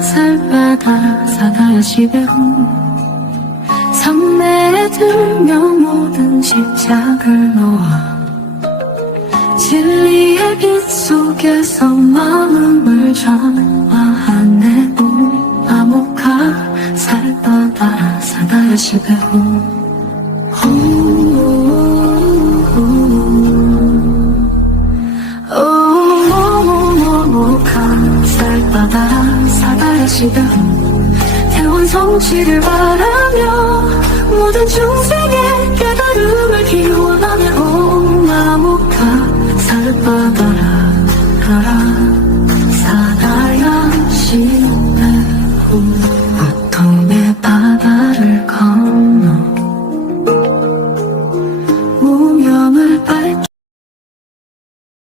살 빼다 사다 집에 후 성매에 들며 모든 십작을 놓아 진리의 빛 속에서 마음을 전화하네. 봄 암흑화 살 빼다 사다 집에 후 살바다 사다리 시간 태원 성취를 바라며 모든 중생의 깨달음을 기원하며 오마무카 살바다라 라라. 사다야 시내후 보통의 바다를 건너. 무명을 밝